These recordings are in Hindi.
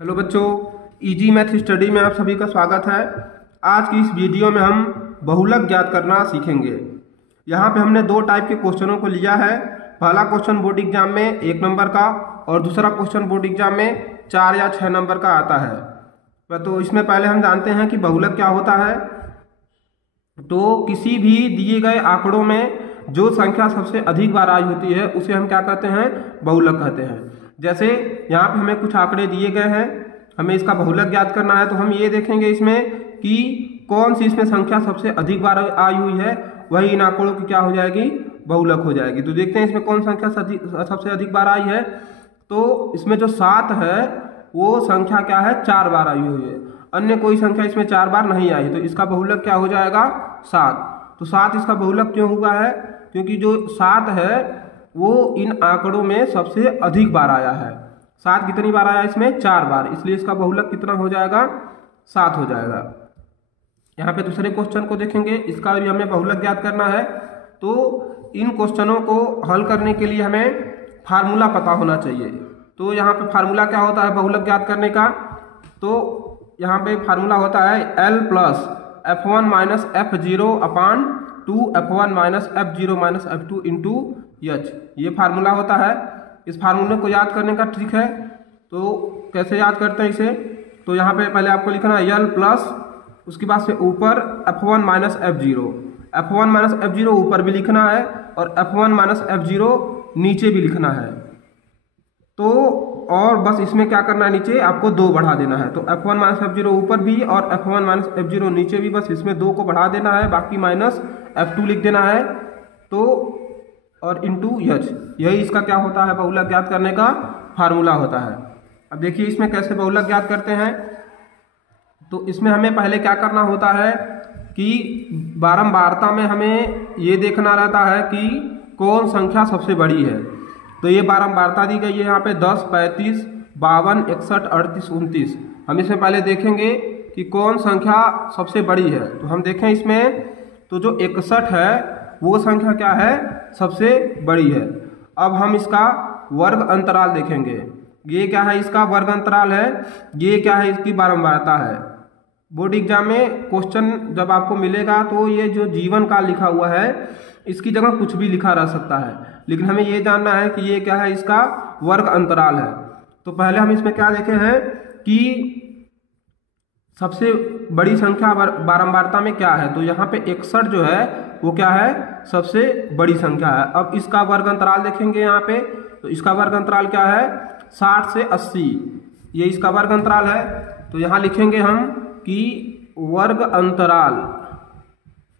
हेलो बच्चों, इजी मैथ स्टडी में आप सभी का स्वागत है। आज की इस वीडियो में हम बहुलक ज्ञात करना सीखेंगे। यहाँ पे हमने दो टाइप के क्वेश्चनों को लिया है। पहला क्वेश्चन बोर्ड एग्जाम में 1 नंबर का और दूसरा क्वेश्चन बोर्ड एग्जाम में 4 या 6 नंबर का आता है। तो इसमें पहले हम जानते हैं कि बहुलक क्या होता है। तो किसी भी दिए गए आंकड़ों में जो संख्या सबसे अधिक बार आई होती है उसे हम क्या कहते हैं, बहुलक कहते हैं। जैसे यहाँ पे हमें कुछ आंकड़े दिए गए हैं, हमें इसका बहुलक ज्ञात करना है। तो हम ये देखेंगे इसमें कि कौन सी इसमें संख्या सबसे अधिक बार आई हुई है, वही इन आंकड़ों की क्या हो जाएगी, बहुलक हो जाएगी। तो देखते हैं इसमें कौन संख्या सबसे अधिक बार आई है। तो इसमें जो 7 है वो संख्या क्या है, 4 बार आई हुई है। अन्य कोई संख्या इसमें 4 बार नहीं आई, तो इसका बहुलक क्या हो जाएगा, 7। तो 7 इसका बहुलक क्यों हुआ है, क्योंकि जो 7 है वो इन आंकड़ों में सबसे अधिक बार आया है। 7 कितनी बार आया, इसमें 4 बार, इसलिए इसका बहुलक कितना हो जाएगा, 7 हो जाएगा। यहाँ पे दूसरे क्वेश्चन को देखेंगे, इसका भी हमें बहुलक ज्ञात करना है। तो इन क्वेश्चनों को हल करने के लिए हमें फार्मूला पता होना चाहिए। तो यहाँ पे फार्मूला क्या होता है बहुलक ज्ञात करने का, तो यहाँ पे फार्मूला होता है L plus F1 minus F0 अपान 2 F1 minus F0 minus F2 into H, ये फार्मूला होता है। इस फार्मूले को याद करने का ट्रिक है। तो कैसे याद करते हैं इसे, तो यहाँ पे पहले आपको लिखना है L प्लस, उसके बाद से ऊपर F1 minus F0, F1 minus F0 ऊपर भी लिखना है और F1 माइनस F0 नीचे भी लिखना है। तो और बस इसमें क्या करना है, नीचे आपको 2 बढ़ा देना है। तो F1 माइनस F0 ऊपर भी और F1 माइनस F0 नीचे भी, बस इसमें 2 को बढ़ा देना है, बाकी माइनस F2 लिख देना है। तो और इंटू H, यही इसका क्या होता है, बहुलक ज्ञात करने का फार्मूला होता है। अब देखिए इसमें कैसे बहुलक ज्ञात करते हैं। तो इसमें हमें पहले क्या करना होता है कि बारंबारता में हमें ये देखना रहता है कि कौन संख्या सबसे बड़ी है। तो ये बारंबारता दी गई है यहाँ पे 10, 35, 52, 61, 38, 29। हम इसमें पहले देखेंगे कि कौन संख्या सबसे बड़ी है। तो हम देखें इसमें, तो जो 61 है वो संख्या क्या है, सबसे बड़ी है। अब हम इसका वर्ग अंतराल देखेंगे। ये क्या है, इसका वर्ग अंतराल है। ये क्या है, इसकी बारंबारता है। बोर्ड एग्जाम में क्वेश्चन जब आपको मिलेगा तो ये जो जीवन काल लिखा हुआ है इसकी जगह कुछ भी लिखा रह सकता है, लेकिन हमें ये जानना है कि ये क्या है, इसका वर्ग अंतराल है। तो पहले हम इसमें क्या देखे हैं कि सबसे बड़ी संख्या बारंबारता में क्या है। तो यहाँ पे 61 जो है वो क्या है, सबसे बड़ी संख्या है। अब इसका वर्ग अंतराल देखेंगे यहाँ पे, तो इसका वर्ग अंतराल क्या है, 60 से 80, ये इसका वर्ग अंतराल है। तो यहाँ लिखेंगे हम कि वर्ग अंतराल,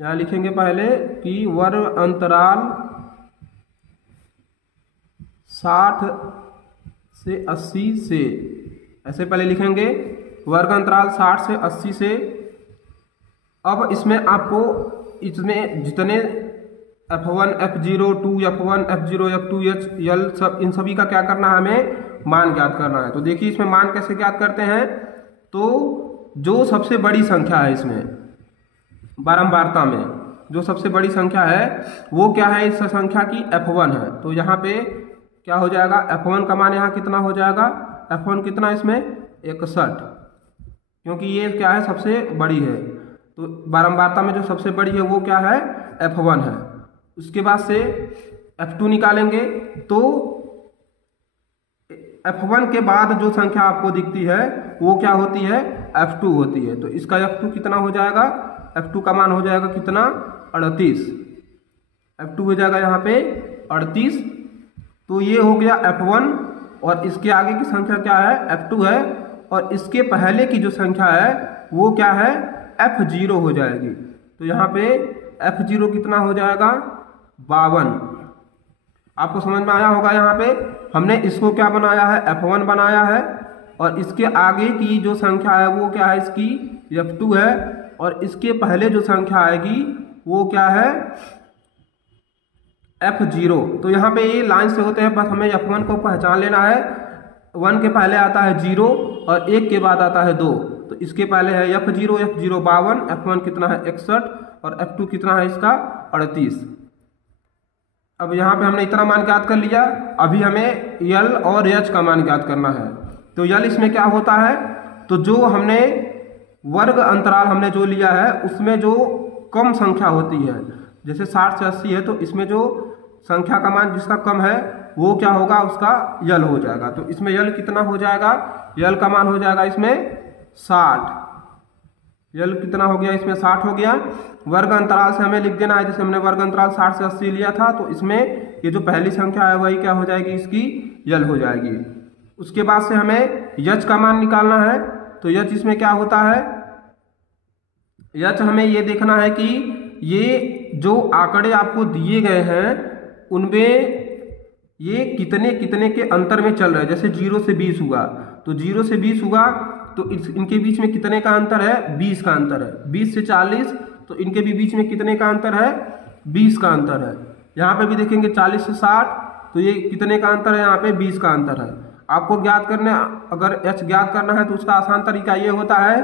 यहाँ लिखेंगे पहले कि वर्ग अंतराल 60 से 80 से, ऐसे पहले लिखेंगे वर्ग अंतराल 60 से 80 से। अब इसमें आपको इसमें जितने F1, F0, 2 F1, F0, F2, H, L सब, इन सभी का क्या करना है, हमें मान ज्ञात करना है। तो देखिए इसमें मान कैसे ज्ञात करते हैं। तो जो सबसे बड़ी संख्या है इसमें बारंबारता में जो सबसे बड़ी संख्या है वो क्या है, इस संख्या की F1 है। तो यहाँ पे क्या हो जाएगा, F1 का मान यहाँ कितना हो जाएगा, F1 कितना इसमें 61, क्योंकि ये क्या है, सबसे बड़ी है। तो बारंबारता में जो सबसे बड़ी है वो क्या है, F1 है। उसके बाद से F2 निकालेंगे। तो F1 के बाद जो संख्या आपको दिखती है वो क्या होती है, F2 होती है। तो इसका F2 कितना हो जाएगा, F2 का मान हो जाएगा कितना, 38। F2 हो जाएगा यहाँ पे 38। तो ये हो गया F1, और इसके आगे की संख्या क्या है, F2 है, और इसके पहले की जो संख्या है वो क्या है, F0 हो जाएगी। तो यहाँ पे F0 कितना हो जाएगा, 52। आपको समझ में आया होगा। यहाँ पे हमने इसको क्या बनाया है, F1 बनाया है, और इसके आगे की जो संख्या है वो क्या है, इसकी F2 है, और इसके पहले जो संख्या आएगी वो क्या है, F0। तो यहाँ पे ये लाइन से होते हैं, बस हमें F1 को पहचान लेना है। 1 के पहले आता है 0 और 1 के बाद आता है 2। तो इसके पहले है F0, F0 52, F1 कितना है 61, और F2 कितना है इसका 38। अब यहाँ पे हमने इतना मान ज्ञात कर लिया। अभी हमें L और H का मान ज्ञात करना है। तो यल इसमें क्या होता है, तो जो हमने वर्ग अंतराल हमने जो लिया है उसमें जो कम संख्या होती है, जैसे 60 से 80 है, तो इसमें जो संख्या का मान जिसका कम है वो क्या होगा, उसका यल हो जाएगा। तो इसमें यल कितना हो जाएगा, यल का मान हो जाएगा इसमें 60। यल कितना हो गया, इसमें 60 हो गया। वर्ग अंतराल से हमें लिख देना है, जैसे हमने वर्ग अंतराल 60 से 80 लिया था, तो इसमें ये जो पहली संख्या है वही क्या हो जाएगी, इसकी यल हो जाएगी। उसके बाद से हमें यच का मान निकालना है। तो यच इसमें क्या होता है, यच हमें ये देखना है कि ये जो आंकड़े आपको दिए गए हैं उनमें ये कितने कितने के अंतर में चल रहे हैं। जैसे 0 से 20 हुआ, तो 0 से 20 हुआ तो इनके बीच में कितने का अंतर है, 20 का अंतर है। 20 से 40, तो इनके भी बीच में कितने का अंतर है, 20 का अंतर है। यहाँ पे भी देखेंगे 40 से 60, तो ये कितने का अंतर है, यहाँ पे 20 का अंतर है। आपको ज्ञात करना, अगर एच ज्ञात करना है तो उसका आसान तरीका ये होता है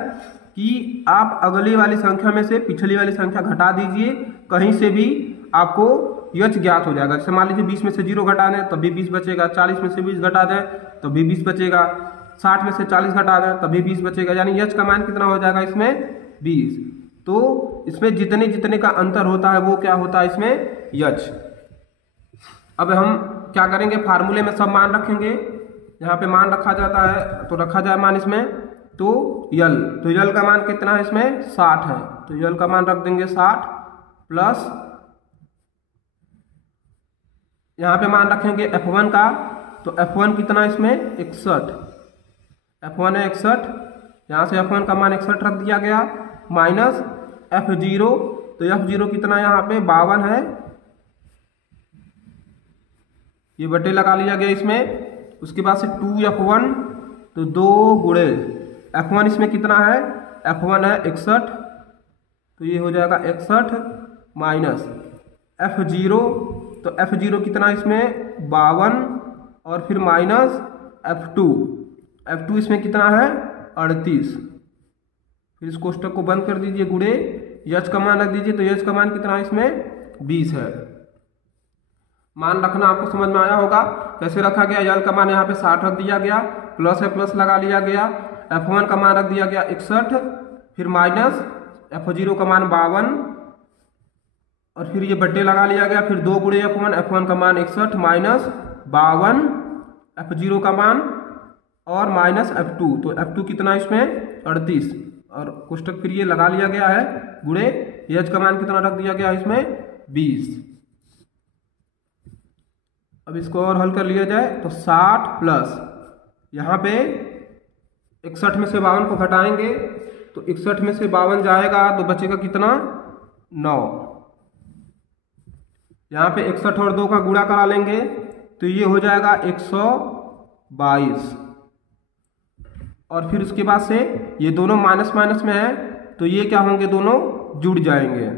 कि आप अगली वाली संख्या में से पिछली वाली संख्या घटा दीजिए, कहीं से भी आपको यच ज्ञात हो जाएगा। जैसे मान लीजिए 20 में से 0 घटा दें तब भी 20 बचेगा, 40 में से 20 घटा दें तब भी 20 बचेगा, 60 में से 40 घटा दें तभी 20 बचेगा, यानी यच का मान कितना हो जाएगा इसमें 20। तो इसमें जितने जितने का अंतर होता है वो क्या होता है इसमें यच। अब हम क्या करेंगे, फार्मूले में सब मान रखेंगे, यहाँ पे मान रखा जाता है तो रखा जाए मान इसमें, तो यल, तो यल का मान कितना है इसमें 60 है, तो यल का मान रख देंगे 60 प्लस यहाँ पे मान रखेंगे F1 का, तो F1 कितना इसमें 61, F1 है 61, यहाँ से F1 का मान 61 रख दिया गया, माइनस F0, तो F0 कितना यहाँ पे 52 है, ये बटे लगा लिया गया इसमें। उसके बाद से 2F1, तो 2 गुणे F1 इसमें कितना है, F1 है 61, तो ये हो जाएगा 61 माइनस F0, तो F0 कितना इसमें 52, और फिर माइनस F2 इसमें कितना है 38। फिर इस कोष्टक को बंद कर दीजिए, गुणे यच का मान रख दीजिए, तो यच का मान कितना है इसमें 20 है। मान रखना आपको समझ में आया होगा कैसे रखा गया। यल का मान यहाँ पे 60 रख दिया गया, प्लस है प्लस लगा लिया गया, F1 का मान रख दिया गया 61, फिर माइनस F0 का मान 52, और फिर ये बट्टे लगा लिया गया, फिर 2 गुणे F1 का मान 61 माइनस 52 F0 का मान, और माइनस F2, तो F2 कितना इसमें 38, और कोष्टक फिर ये लगा लिया गया है, गुणे यच का मान कितना रख दिया गया इसमें 20। अब इसको और हल कर लिया जाए तो 60 प्लस यहाँ पे 61 में से 52 को घटाएंगे, तो 61 में से 52 जाएगा तो बचेगा कितना 9। यहाँ पे 61 और 2 का गुणा करा लेंगे तो ये हो जाएगा 122, और फिर उसके बाद से ये दोनों माइनस माइनस में है तो ये क्या होंगे, दोनों जुड़ जाएंगे।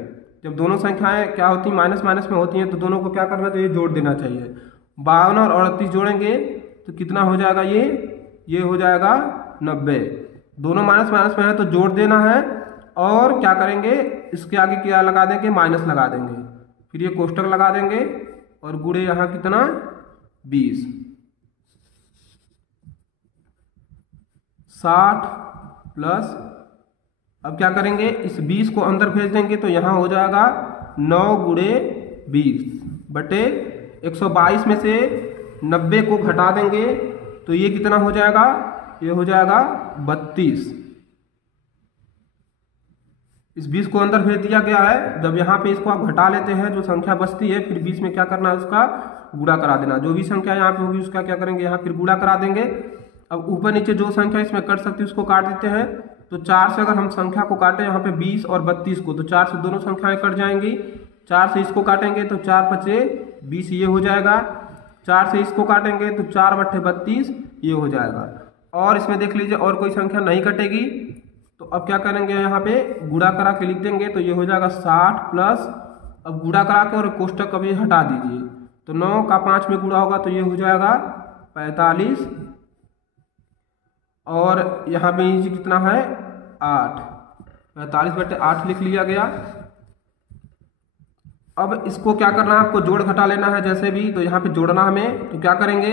जब दोनों संख्याएं क्या होती हैं माइनस माइनस में होती हैं तो दोनों को क्या करना चाहिए, जोड़ देना चाहिए। 52 और 38 जोड़ेंगे तो कितना हो जाएगा, ये हो जाएगा 90। दोनों माइनस माइनस में है तो जोड़ देना है, और क्या करेंगे इसके आगे क्या लगा देंगे, माइनस लगा देंगे, फिर ये कोष्टक लगा देंगे, और गुणे यहाँ कितना 20। 60 प्लस, अब क्या करेंगे इस 20 को अंदर भेज देंगे तो यहाँ हो जाएगा 9 गुणे 20 बटे 122 में से 90 को घटा देंगे तो ये कितना हो जाएगा, ये हो जाएगा 32। इस 20 को अंदर भेज दिया गया है। जब यहाँ पे इसको आप घटा लेते हैं जो संख्या बचती है, फिर 20 में क्या करना है, उसका गुणा करा देना। जो भी संख्या यहाँ पे होगी उसका क्या करेंगे, यहाँ फिर गुणा करा देंगे। अब ऊपर नीचे जो संख्या इसमें कट सकती है उसको काट देते हैं। तो 4 से अगर हम संख्या को काटें यहाँ पे 20 और 32 को, तो 4 से दोनों संख्याएं कट जाएंगी। 4 से इसको काटेंगे तो 4 पचे 20 ये हो जाएगा। 4 से इसको काटेंगे तो 4 बट्टे 32 ये हो जाएगा। और इसमें देख लीजिए और कोई संख्या नहीं कटेगी, तो अब क्या करेंगे, यहाँ पे गुणा करा के लिख देंगे तो ये हो जाएगा 60 प्लस, अब गुणा करा के और कोष्टक कभी हटा दीजिए तो 9 का 5 में गुणा होगा तो ये हो जाएगा 45, और यहाँ पे नीचे कितना है 8, 45 बटे 8 लिख लिया गया। अब इसको क्या करना है, आपको जोड़ घटा लेना है जैसे भी, तो यहाँ पे जोड़ना हमें, तो क्या करेंगे,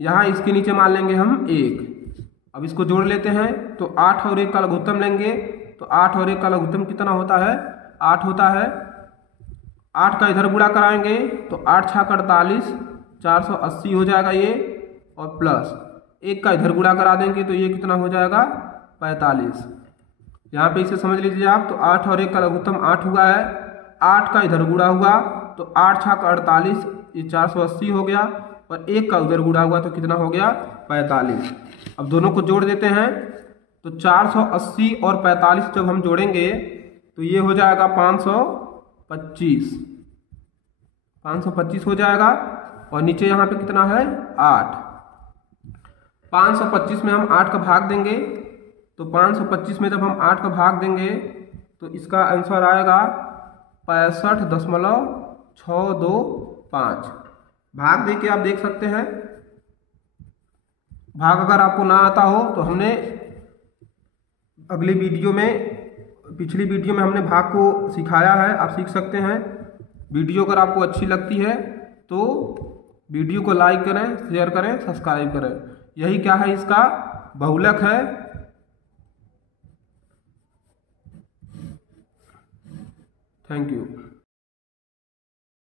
यहाँ इसके नीचे मान लेंगे हम 1, अब इसको जोड़ लेते हैं तो 8 और 1 का लघुत्तम लेंगे तो 8 और 1 का लघुत्तम कितना होता है, 8 होता है। 8 का इधर गुणा कराएंगे तो 8 छाक 48, 480 हो जाएगा ये, और प्लस 1 का इधर गुणा करा देंगे तो ये कितना हो जाएगा, 45। यहाँ पे इसे समझ लीजिए आप, तो 8 और 1 का लघुत्तम 8 हुआ है, 8 का इधर गुणा हुआ तो 8 छाक 48, ये 480 हो गया, और 1 का उधर गुणा हुआ तो कितना हो गया, 45। अब दोनों को जोड़ देते हैं तो 480 और 45 जब हम जोड़ेंगे तो ये हो जाएगा 525, 525 हो जाएगा। और नीचे यहाँ पे कितना है, 8। 525 में हम 8 का भाग देंगे तो 525 में जब हम 8 का भाग देंगे तो इसका आंसर आएगा 65.625। भाग दे के आप देख सकते हैं। भाग अगर आपको ना आता हो तो हमने अगली वीडियो में, पिछली वीडियो में हमने भाग को सिखाया है, आप सीख सकते हैं। वीडियो अगर आपको अच्छी लगती है तो वीडियो को लाइक करें, शेयर करें, सब्सक्राइब करें। यही क्या है, इसका बहुलक है। Thank you.